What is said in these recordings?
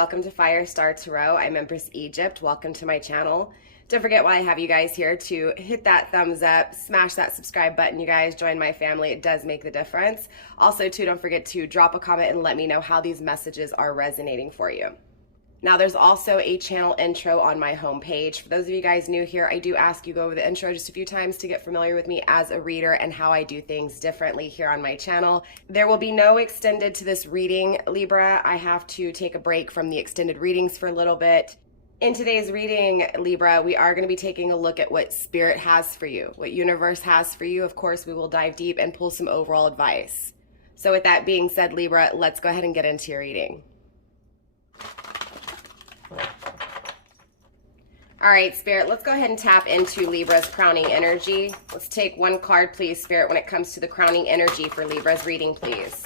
welcome to FireStar Tarot. I'm Empress Egypt. Welcome to my channel. Don't forget, while I have you guys here, to hit that thumbs up, smash that subscribe button, you guys. Join my family. It does make the difference. Also, too, don't forget to drop a comment and let me know how these messages are resonating for you. Now, there's also a channel intro on my homepage. For those of you guys new here, I do ask you go over the intro just a few times to get familiar with me as a reader and how I do things differently here on my channel. There will be no extended to this reading, Libra. I have to take a break from the extended readings for a little bit. In today's reading, Libra, we are going to be taking a look at what Spirit has for you, what Universe has for you. Of course, we will dive deep and pull some overall advice. So with that being said, Libra, let's go ahead and get into your reading. All right, Spirit, let's go ahead and tap into Libra's crowning energy. Let's take one card, please, Spirit, when it comes to the crowning energy for Libra's reading, please.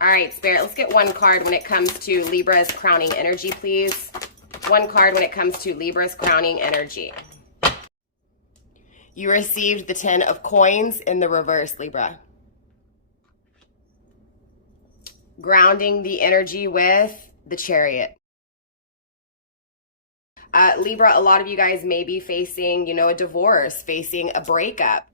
All right, Spirit, let's get one card when it comes to Libra's crowning energy, please. One card when it comes to Libra's crowning energy. You received the 10 of coins in the reverse, Libra. Grounding the energy with the Chariot. Libra, a lot of you guys may be facing, a divorce, facing a breakup,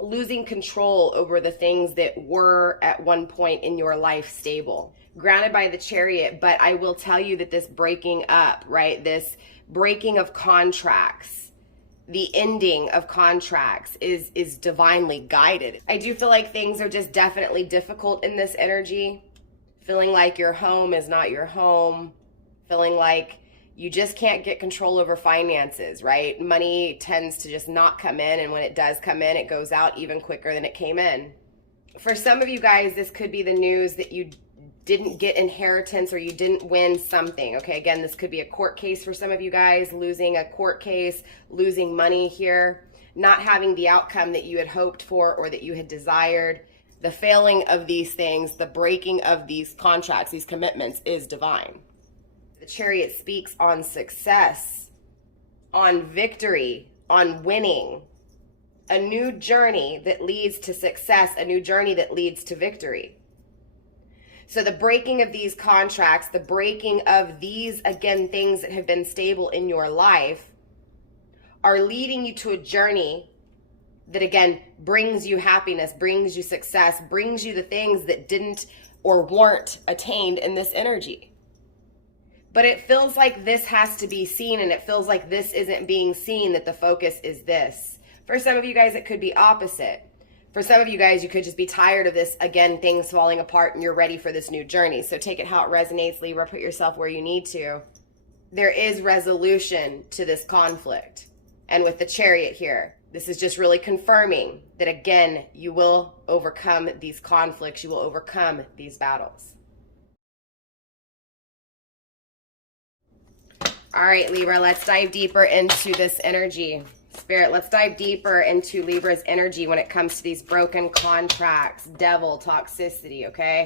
losing control over the things that were at one point in your life stable. Grounded by the Chariot, but I will tell you that this breaking up, right, this breaking of contracts, the ending of contracts is divinely guided. I do feel like things are just definitely difficult in this energy. Feeling like your home is not your home. Feeling like you just can't get control over finances, right? Money tends to just not come in, and when it does come in, it goes out even quicker than it came in. For some of you guys, this could be the news that you didn't get inheritance or you didn't win something, okay? Again, this could be a court case for some of you guys, losing a court case, losing money here, not having the outcome that you had hoped for or that you had desired. The failing of these things, the breaking of these contracts, these commitments is divine. The Chariot speaks on success, on victory, on winning, a new journey that leads to success, a new journey that leads to victory. So the breaking of these contracts, the breaking of these, again, things that have been stable in your life are leading you to a journey that, again, brings you happiness, brings you success, brings you the things that didn't or weren't attained in this energy. But it feels like this has to be seen, and it feels like this isn't being seen, that the focus is this. For some of you guys, it could be opposite. For some of you guys, you could just be tired of this, again, things falling apart, and you're ready for this new journey. So take it how it resonates, Libra. Put yourself where you need to. There is resolution to this conflict. And with the Chariot here, this is just really confirming that, again, you will overcome these conflicts. You will overcome these battles. All right, Libra, let's dive deeper into this energy. Spirit, let's dive deeper into Libra's energy when it comes to these broken contracts, devil, toxicity, okay?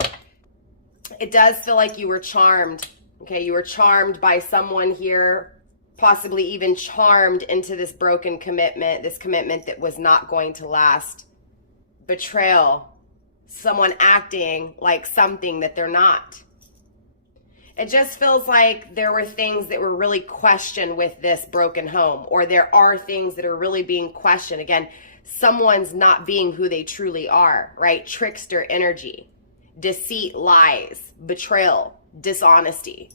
It does feel like you were charmed, okay? You were charmed by someone here, possibly even charmed into this broken commitment, this commitment that was not going to last. Betrayal, someone acting like something that they're not. It just feels like there were things that were really questioned with this broken home, or there are things that are really being questioned. Again, someone's not being who they truly are, right? Trickster energy, deceit, lies, betrayal, dishonesty,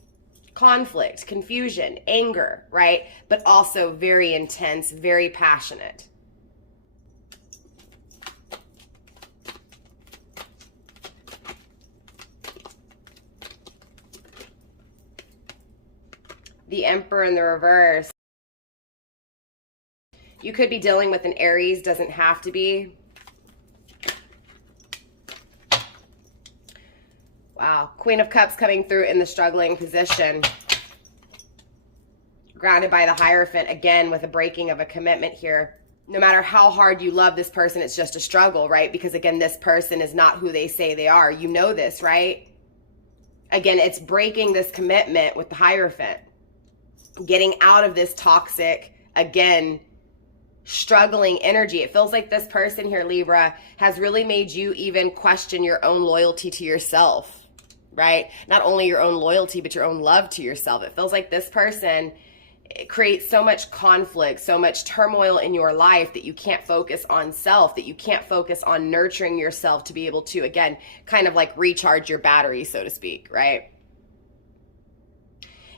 conflict, confusion, anger, right? But also very intense, very passionate. The Emperor in the reverse. You could be dealing with an Aries, doesn't have to be. Wow, Queen of Cups coming through in the struggling position. Grounded by the Hierophant, again, with a breaking of a commitment here. No matter how hard you love this person, it's just a struggle, right? Because again, this person is not who they say they are. You know this, right? Again, it's breaking this commitment with the Hierophant. Getting out of this toxic, again, struggling energy. It feels like this person here, Libra, has really made you even question your own loyalty to yourself. right? Not only your own loyalty, but your own love to yourself. It feels like this person creates so much conflict, so much turmoil in your life that you can't focus on self, that you can't focus on nurturing yourself to be able to, again, kind of like recharge your battery, so to speak, right?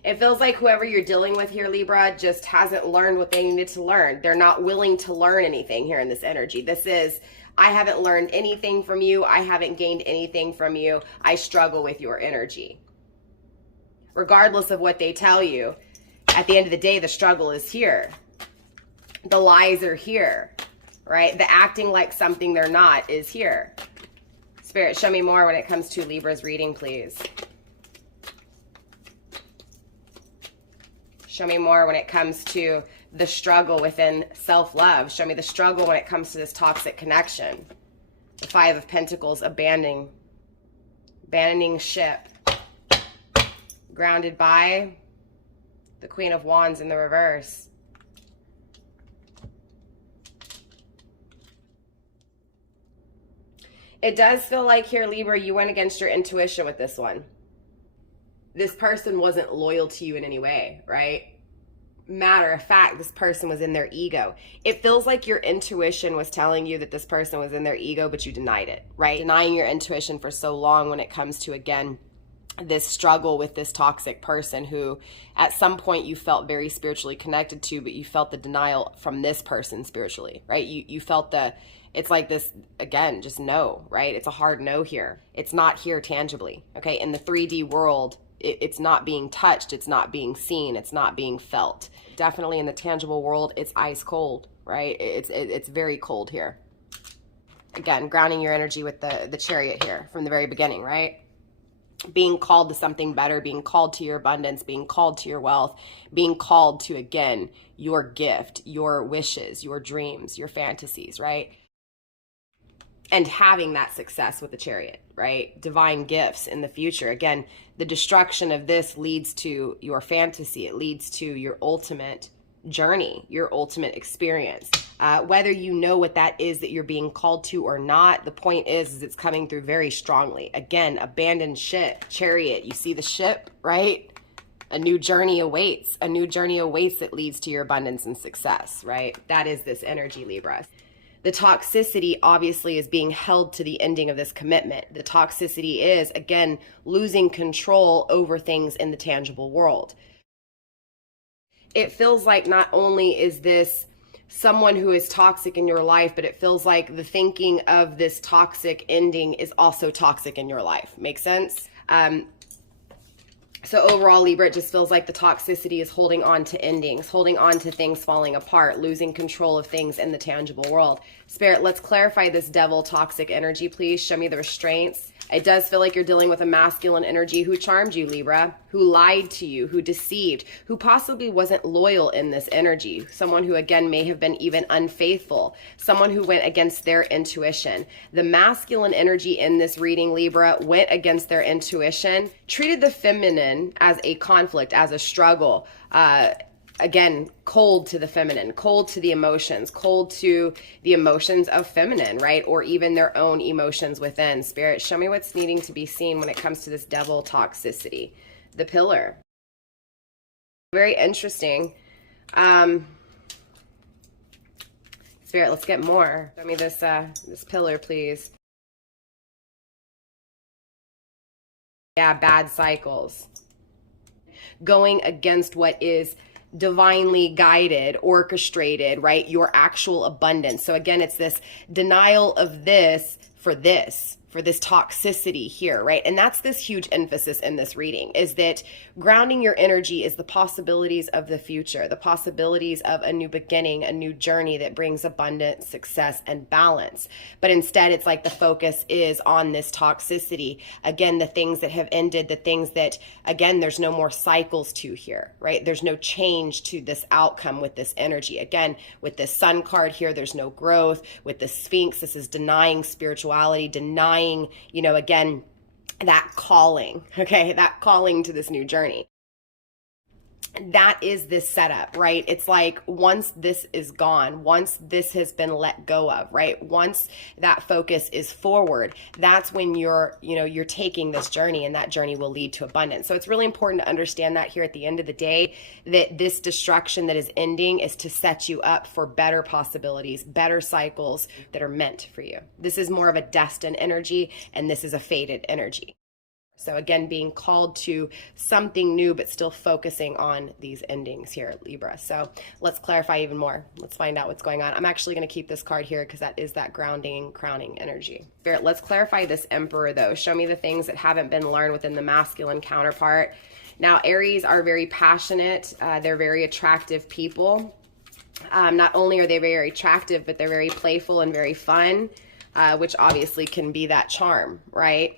It feels like whoever you're dealing with here, Libra, just hasn't learned what they needed to learn. They're not willing to learn anything here in this energy. This is, I haven't learned anything from you. I haven't gained anything from you. I struggle with your energy. Regardless of what they tell you, at the end of the day, the struggle is here. The lies are here, right? The acting like something they're not is here. Spirit, show me more when it comes to Libra's reading, please. Show me more when it comes to the struggle within self-love. Show me the struggle when it comes to this toxic connection. The Five of Pentacles, abandoning ship. Grounded by the Queen of Wands in the reverse. It does feel like here, Libra, you went against your intuition with this one. This person wasn't loyal to you in any way, right? Matter of fact, this person was in their ego. It feels like your intuition was telling you that this person was in their ego, but you denied it, right? Denying your intuition for so long when it comes to, again, this struggle with this toxic person who at some point you felt very spiritually connected to, but you felt the denial from this person spiritually, right? You felt it's like this, again, just no, right? It's a hard no here. It's not here tangibly, okay? In the 3D world, it's not being touched, it's not being seen, it's not being felt. Definitely in the tangible world, it's ice cold, right? It's very cold here. Again, grounding your energy with the Chariot here from the very beginning, right? Being called to something better, being called to your abundance, being called to your wealth, being called to, again, your gift, your wishes, your dreams, your fantasies, right? And having that success with the Chariot, right? Divine gifts in the future. Again, the destruction of this leads to your fantasy. It leads to your ultimate journey, your ultimate experience. Whether you know what that is that you're being called to or not, the point is it's coming through very strongly. Again, abandoned ship, Chariot. You see the ship, right? A new journey awaits. A new journey awaits that leads to your abundance and success, right? That is this energy, Libra. The toxicity obviously is being held to the ending of this commitment. The toxicity is, again, losing control over things in the tangible world. It feels like not only is this someone who is toxic in your life, but it feels like the thinking of this toxic ending is also toxic in your life. Make sense? So overall, Libra, it just feels like the toxicity is holding on to endings, holding on to things falling apart, losing control of things in the tangible world. Spirit, let's clarify this devil toxic energy, please. Show me the restraints. It does feel like you're dealing with a masculine energy who charmed you, Libra, who lied to you, who deceived, who possibly wasn't loyal in this energy. Someone who, again, may have been even unfaithful. Someone who went against their intuition. The masculine energy in this reading, Libra, went against their intuition, treated the feminine as a conflict, as a struggle. Again, cold to the feminine, cold to the emotions, cold to the emotions of feminine, right? Or even their own emotions within. Spirit, show me what's needing to be seen when it comes to this devil toxicity. The pillar. Very interesting. Spirit, let's get more. Show me this, this pillar, please. Yeah, bad cycles. Going against what is divinely guided, orchestrated, right? Your actual abundance. So again, it's this denial of this for this toxicity here, right? And that's this huge emphasis in this reading, is that grounding your energy is the possibilities of the future, the possibilities of a new beginning, a new journey that brings abundance, success, and balance. But instead, it's like the focus is on this toxicity. Again, the things that have ended, the things that, again, there's no more cycles to here, right? There's no change to this outcome with this energy. Again, with this Sun card here, there's no growth. With the Sphinx, this is denying spirituality, denying, you know, again, that calling, okay, that calling to this new journey. that is this setup, right? It's like once this is gone, once this has been let go of, right? Once that focus is forward, that's when you're taking this journey, and that journey will lead to abundance. So it's really important to understand that here at the end of the day, that this destruction that is ending is to set you up for better possibilities, better cycles that are meant for you. This is more of a destined energy, and this is a fated energy. So again, being called to something new, but still focusing on these endings here, Libra. So let's clarify even more. Let's find out what's going on. I'm actually going to keep this card here because that is that grounding, crowning energy. Spirit, let's clarify this Emperor though. Show me the things that haven't been learned within the masculine counterpart. Now, Aries are very passionate. They're very attractive people. Not only are they very attractive, but they're very playful and very fun, which obviously can be that charm, right?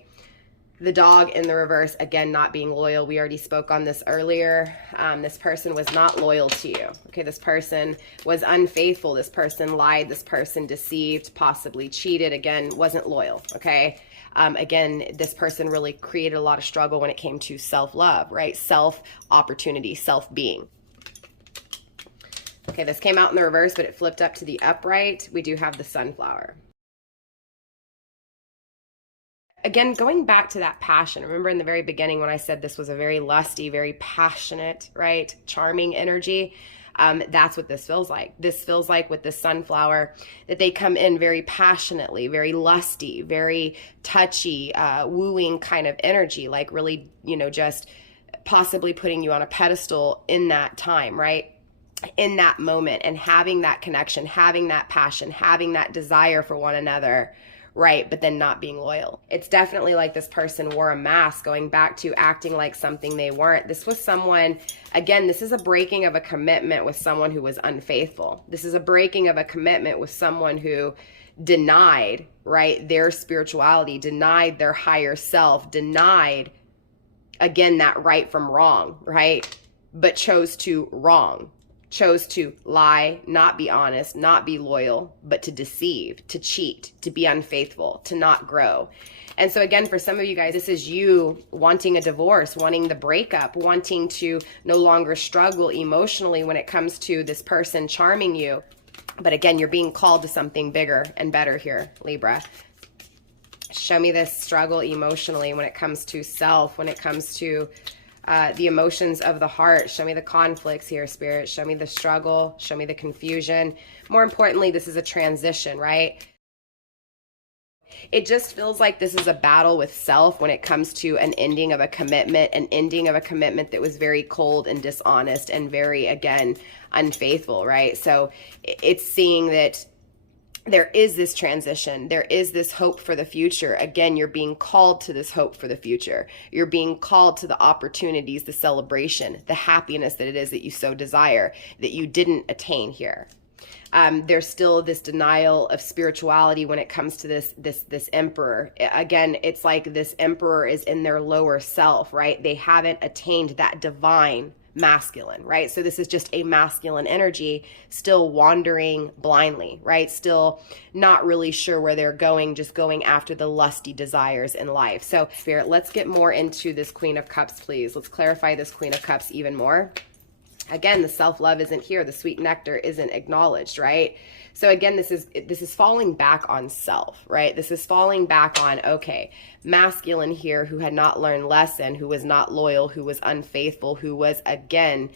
The dog in the reverse, again, not being loyal. We already spoke on this earlier. This person was not loyal to you. Okay, this person was unfaithful. This person lied. This person deceived, possibly cheated. Again, wasn't loyal, okay? Again, this person really created a lot of struggle when it came to self-love, right? Self-opportunity, self-being. Okay, this came out in the reverse, but it flipped up to the upright. We do have the sunflower. Again, going back to that passion, remember in the very beginning when I said this was a very lusty, very passionate, right, charming energy, that's what this feels like. This feels like with the sunflower that they come in very passionately, very lusty, very touchy, wooing kind of energy, like really, just possibly putting you on a pedestal in that time, right? In that moment, and having that connection, having that passion, having that desire for one another, right? But then not being loyal. It's definitely like this person wore a mask, going back to acting like something they weren't. This was someone, again, this is a breaking of a commitment with someone who was unfaithful. This is a breaking of a commitment with someone who denied, right, their spirituality, denied their higher self, denied, again, that right from wrong, right? But chose to wrong. Chose to lie, not be honest, not be loyal, but to deceive, to cheat, to be unfaithful, to not grow. And so again, for some of you guys, this is you wanting a divorce, wanting the breakup, wanting to no longer struggle emotionally when it comes to this person charming you. But again, you're being called to something bigger and better here, Libra. Show me this struggle emotionally when it comes to self, when it comes to the emotions of the heart. Show me the conflicts here, Spirit. Show me the struggle. Show me the confusion. More importantly, this is a transition, right? It just feels like this is a battle with self when it comes to an ending of a commitment, an ending of a commitment that was very cold and dishonest and very, again, unfaithful, right? So it's seeing that there is this transition. There is this hope for the future. Again, you're being called to this hope for the future. You're being called to the opportunities, the celebration, the happiness that it is that you so desire, that you didn't attain here. There's still this denial of spirituality when it comes to this emperor. Again, it's like this emperor is in their lower self, right? They haven't attained that divine masculine, right? So this is just a masculine energy, still wandering blindly, right? Still not really sure where they're going, just going after the lusty desires in life. So Spirit, let's get more into this Queen of Cups, please. Let's clarify this Queen of Cups even more. Again, the self-love isn't here. The sweet nectar isn't acknowledged, right? So again, this is falling back on self, right? This is falling back on, okay, masculine here who had not learned lesson, who was not loyal, who was unfaithful, who was, again,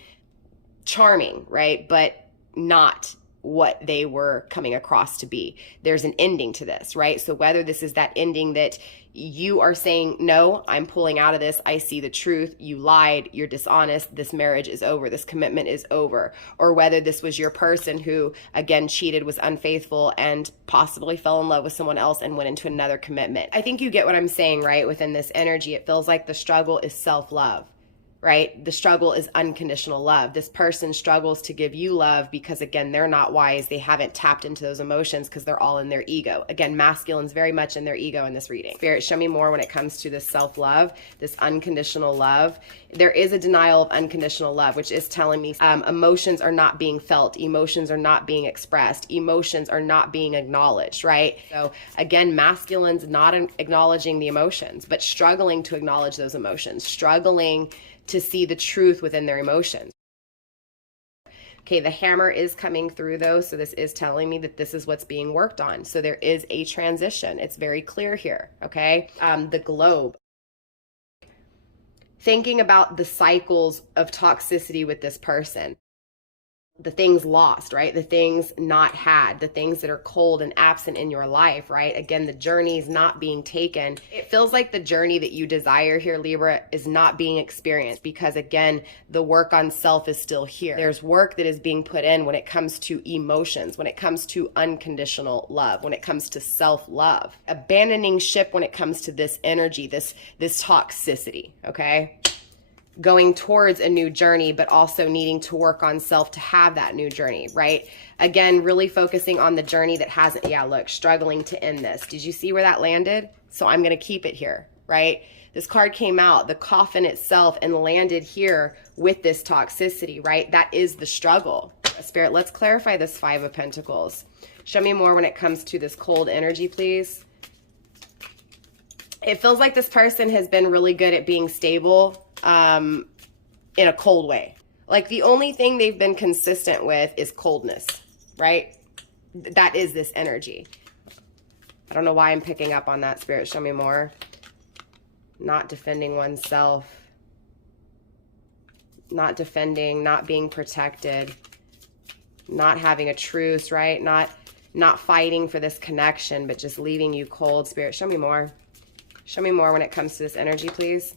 charming, right? But not what they were coming across to be. There's an ending to this, right? So whether this is that ending that you are saying, no, I'm pulling out of this, I see the truth, you lied, you're dishonest, this marriage is over, this commitment is over, or whether this was your person who, again, cheated, was unfaithful, and possibly fell in love with someone else and went into another commitment. I think you get what I'm saying, right? Within this energy, it feels like the struggle is self-love. Right? The struggle is unconditional love. This person struggles to give you love because, again, they're not wise. They haven't tapped into those emotions because they're all in their ego. Again, masculine's very much in their ego in this reading. Spirit, show me more when it comes to this self-love, this unconditional love. There is a denial of unconditional love, which is telling me emotions are not being felt. Emotions are not being expressed. Emotions are not being acknowledged, right? So again, masculine's not acknowledging the emotions, but struggling to acknowledge those emotions, struggling to see the truth within their emotions. Okay, the hammer is coming through though, so this is telling me that this is what's being worked on. So there is a transition. It's very clear here, okay? The globe. Thinking about the cycles of toxicity with this person. The things lost, right? The things not had, the things that are cold and absent in your life, right? Again, the journey's not being taken. It feels like the journey that you desire here, Libra, is not being experienced because, again, the work on self is still here. There's work that is being put in when it comes to emotions, when it comes to unconditional love, when it comes to self-love. Abandoning ship when it comes to this energy, this toxicity, okay? Going towards a new journey, but also needing to work on self to have that new journey, right? Again, really focusing on the journey that hasn't, yeah, look, struggling to end this. Did you see where that landed? So I'm going to keep it here, right? This card came out, the coffin itself, and landed here with this toxicity, right? That is the struggle. Spirit, let's clarify this Five of Pentacles. Show me more when it comes to this cold energy, please. It feels like this person has been really good at being stable in a cold way. Like the only thing they've been consistent with is coldness, right? That is this energy. I don't know why I'm picking up on that, Spirit. Show me more. Not defending oneself. Not defending, not being protected. Not having a truce, right? Not fighting for this connection, but just leaving you cold. Spirit, show me more. Show me more when it comes to this energy, please.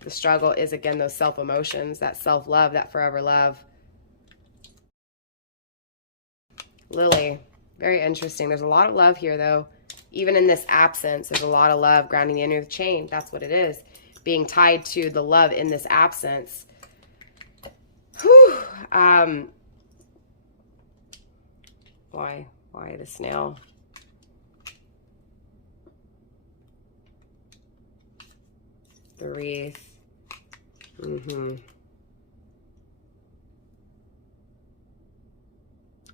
The struggle is, again, those self-emotions, that self-love, that forever love. Lily, very interesting. There's a lot of love here, though. Even in this absence, there's a lot of love grounding the energy of the chain. That's what it is. Being tied to the love in this absence. Whew. Why the snail? The wreath.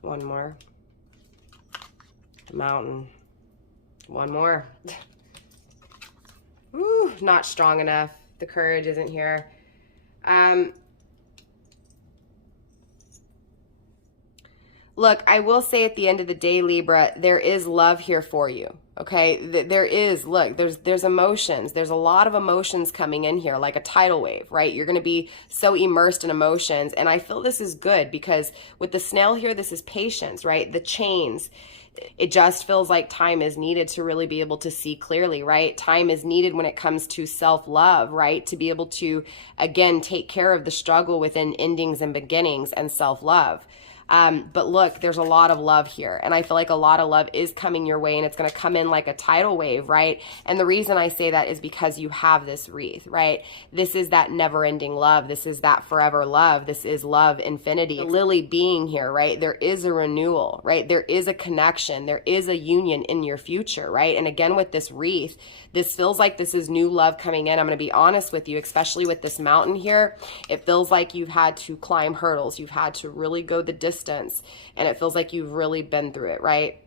One more. The mountain. One more. Ooh, not strong enough. The courage isn't here. Look, I will say at the end of the day, Libra, there is love here for you. Okay, there is, look, there's emotions. There's a lot of emotions coming in here, like a tidal wave, right? You're going to be so immersed in emotions. And I feel this is good because with the snail here, this is patience, right? The chains, it just feels like time is needed to really be able to see clearly, right? Time is needed when it comes to self-love, right? To be able to, again, take care of the struggle within endings and beginnings and self-love. But look, there's a lot of love here. And I feel like a lot of love is coming your way and it's going to come in like a tidal wave, right? And the reason I say that is because you have this wreath, right? This is that never ending love. This is that forever love. This is love infinity. The lily being here, right? There is a renewal, right? There is a connection. There is a union in your future, right? And again, with this wreath, this feels like this is new love coming in. I'm going to be honest with you, especially with this mountain here. It feels like you've had to climb hurdles. You've had to really go the distance, and it feels like you've really been through it, right?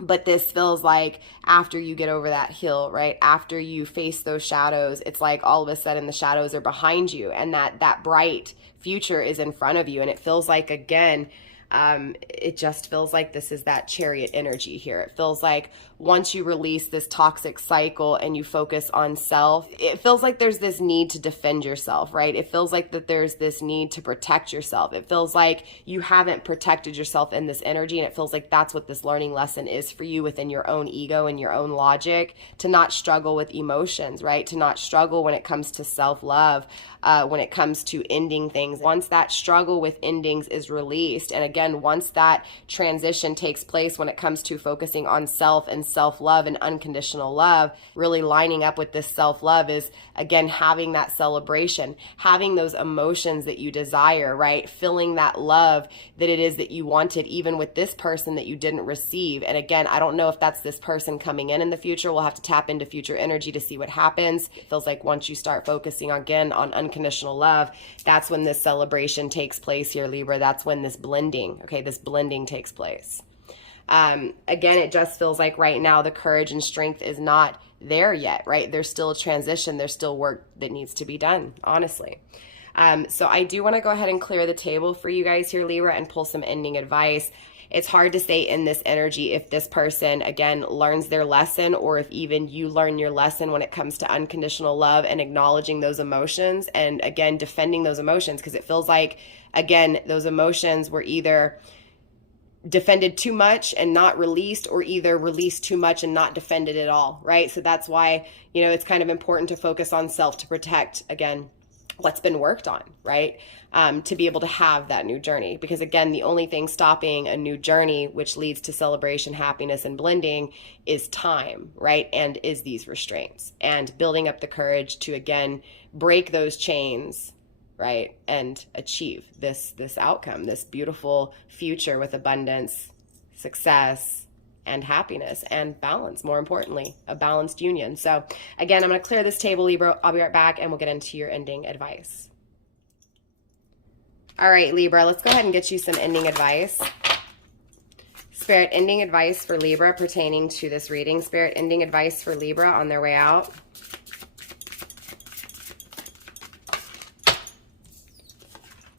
But this feels like after you get over that hill, right? After you face those shadows, it's like all of a sudden the shadows are behind you and that bright future is in front of you. And it feels like, again, it just feels like this is that chariot energy here. It feels like once you release this toxic cycle and you focus on self, it feels like there's this need to defend yourself, right? It feels like that there's this need to protect yourself. It feels like you haven't protected yourself in this energy, and it feels like that's what this learning lesson is for you within your own ego and your own logic, to not struggle with emotions, right? To not struggle when it comes to self-love, when it comes to ending things. Once that struggle with endings is released, and again, once that transition takes place when it comes to focusing on self and self-love and unconditional love, really lining up with this self-love is, again, having that celebration, having those emotions that you desire, right? Feeling that love that it is that you wanted, even with this person that you didn't receive. And again, I don't know if that's this person coming in the future. We'll have to tap into future energy to see what happens. It feels like once you start focusing again on unconditional love, that's when this celebration takes place here, Libra. That's when this blending, okay, this blending takes place. Again, it just feels like right now the courage and strength is not there yet, right? There's still a transition. There's still work that needs to be done, honestly. So I do want to go ahead and clear the table for you guys here, Libra, and pull some ending advice. It's hard to say in this energy if this person, again, learns their lesson, or if even you learn your lesson when it comes to unconditional love and acknowledging those emotions and, again, defending those emotions, because it feels like, again, those emotions were either defended too much and not released, or either released too much and not defended at all, right? So that's why, it's kind of important to focus on self to protect, again, what's been worked on, right? To be able to have that new journey. Because again, the only thing stopping a new journey, which leads to celebration, happiness, and blending, is time, right? And is these restraints and building up the courage to, again, break those chains, right? And achieve this outcome, this beautiful future with abundance, success, and happiness and balance, more importantly, a balanced union. So again, I'm going to clear this table, Libra. I'll be right back and we'll get into your ending advice. All right, Libra, let's go ahead and get you some ending advice. Spirit, ending advice for Libra pertaining to this reading. Spirit, ending advice for Libra on their way out.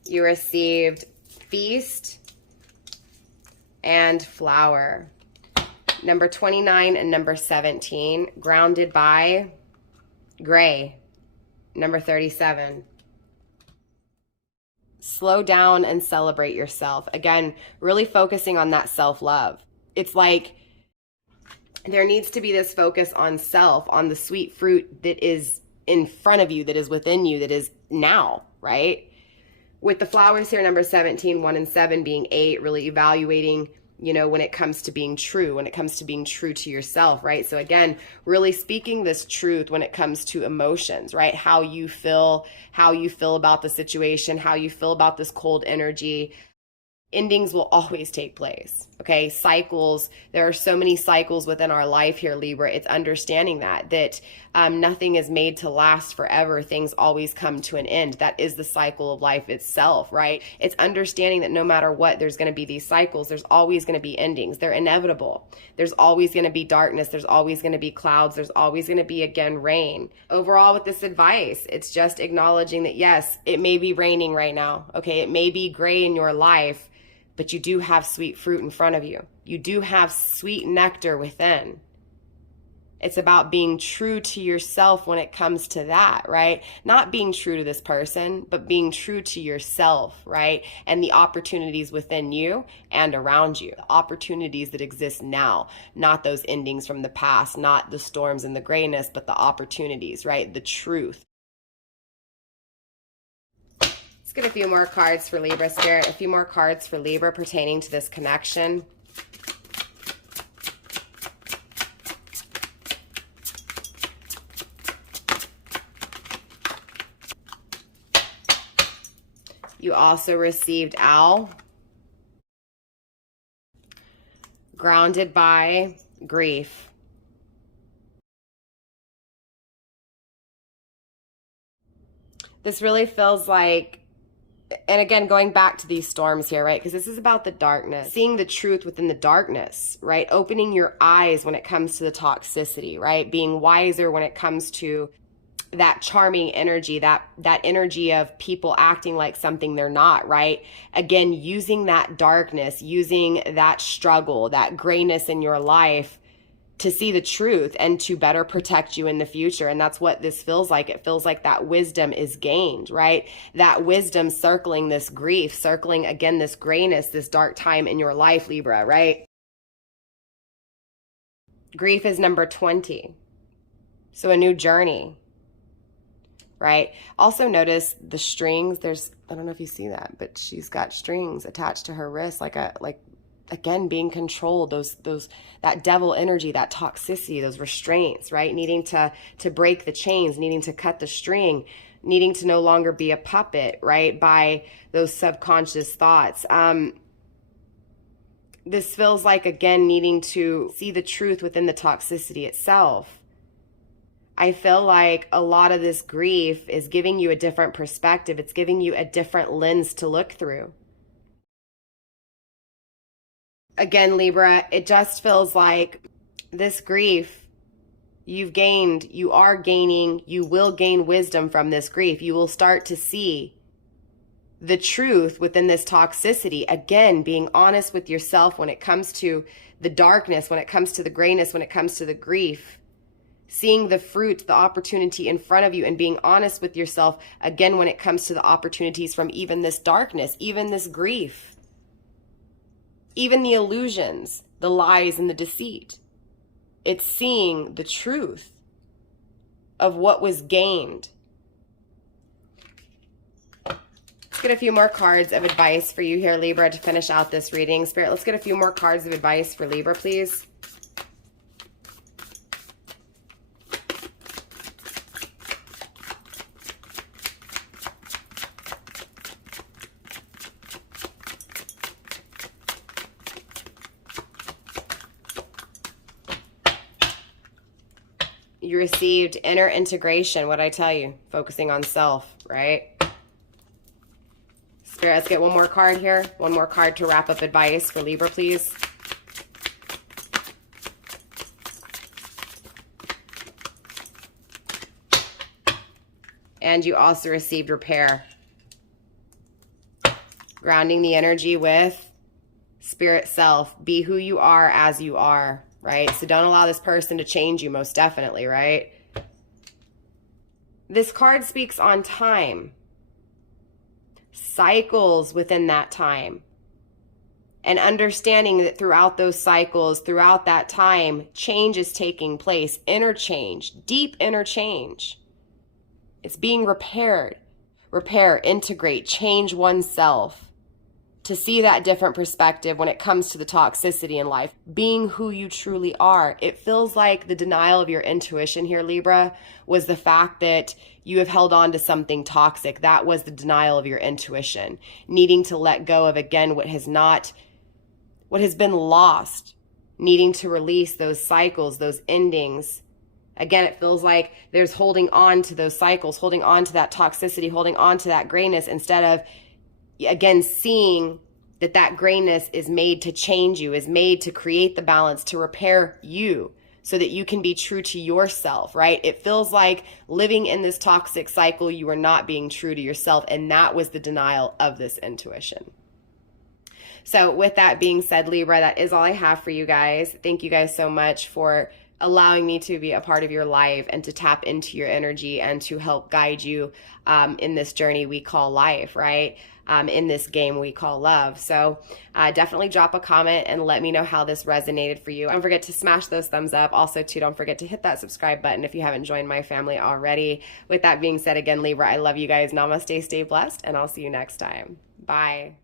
You received feast and flower. Number 29 and number 17, grounded by gray. Number 37. Slow down and celebrate yourself. Again, really focusing on that self-love. It's like there needs to be this focus on self, on the sweet fruit that is in front of you, that is within you, that is now, right? With the flowers here, number 17, 1 and 7 being 8, really evaluating, when it comes to being true, when it comes to being true to yourself, right? So again, really speaking this truth when it comes to emotions, right? How you feel about the situation, how you feel about this cold energy. Endings will always take place, okay? Cycles, there are so many cycles within our life here, Libra. It's understanding that nothing is made to last forever. Things always come to an end. That is the cycle of life itself, right? It's understanding that no matter what, there's going to be these cycles. There's always going to be endings. They're inevitable. There's always going to be darkness. There's always going to be clouds. There's always going to be, again, rain. Overall, with this advice, it's just acknowledging that, yes, it may be raining right now, okay? It may be gray in your life, but you do have sweet fruit in front of you. You do have sweet nectar within. It's about being true to yourself when it comes to that, right? Not being true to this person, but being true to yourself, right? And the opportunities within you and around you. The opportunities that exist now, not those endings from the past, not the storms and the grayness, but the opportunities, right? The truth. Get a few more cards for Libra, Spirit. A few more cards for Libra pertaining to this connection. You also received Owl. Grounded by grief. This really feels like, and again, going back to these storms here, right? Because this is about the darkness, seeing the truth within the darkness, right? Opening your eyes when it comes to the toxicity, right? Being wiser when it comes to that charming energy, that energy of people acting like something they're not, right? Again, using that darkness, using that struggle, that grayness in your life to see the truth and to better protect you in the future. And that's what this feels like. It feels like that wisdom is gained, right? That wisdom circling this grief, circling, again, this grayness, this dark time in your life, Libra, right? Grief is number 20. So a new journey, right? Also notice the strings. I don't know if you see that, but she's got strings attached to her wrist, again, being controlled, that devil energy, that toxicity, those restraints, right? Needing to break the chains, needing to cut the string, needing to no longer be a puppet, right? By those subconscious thoughts. This feels like, again, needing to see the truth within the toxicity itself. I feel like a lot of this grief is giving you a different perspective. It's giving you a different lens to look through. Again, Libra, it just feels like this grief you are gaining, you will gain wisdom from this grief. You will start to see the truth within this toxicity. Again, being honest with yourself when it comes to the darkness, when it comes to the grayness, when it comes to the grief. Seeing the fruit, the opportunity in front of you, and being honest with yourself, again, when it comes to the opportunities from even this darkness, even this grief, even the illusions, the lies and the deceit. It's seeing the truth of what was gained. Let's get a few more cards of advice for you here, Libra, to finish out this reading. Spirit, let's get a few more cards of advice for Libra, please. You received inner integration. What'd I tell you? Focusing on self, right? Spirit, let's get one more card here. One more card to wrap up advice for Libra, please. And you also received repair. Grounding the energy with spirit self. Be who you are as you are. Right? So don't allow this person to change you, most definitely, right? This card speaks on time. Cycles within that time. And understanding that throughout those cycles, throughout that time, change is taking place. Interchange, deep interchange. It's being repaired. Repair, integrate, change oneself. To see that different perspective when it comes to the toxicity in life, being who you truly are. It feels like the denial of your intuition here, Libra, was the fact that you have held on to something toxic. That was the denial of your intuition, needing to let go of, again, what has been lost, needing to release those cycles, those endings. Again, it feels like there's holding on to those cycles, holding on to that toxicity, holding on to that grayness, instead of, again, seeing that that grayness is made to change you, is made to create the balance, to repair you so that you can be true to yourself, right? It feels like living in this toxic cycle, you are not being true to yourself, and that was the denial of this intuition. So with that being said, Libra, that is all I have for you guys. Thank you guys so much for allowing me to be a part of your life and to tap into your energy and to help guide you in this journey we call life, right? In this game we call love. So definitely drop a comment and let me know how this resonated for you. Don't forget to smash those thumbs up. Also, too, don't forget to hit that subscribe button if you haven't joined my family already. With that being said, again, Libra, I love you guys. Namaste, stay blessed, and I'll see you next time. Bye.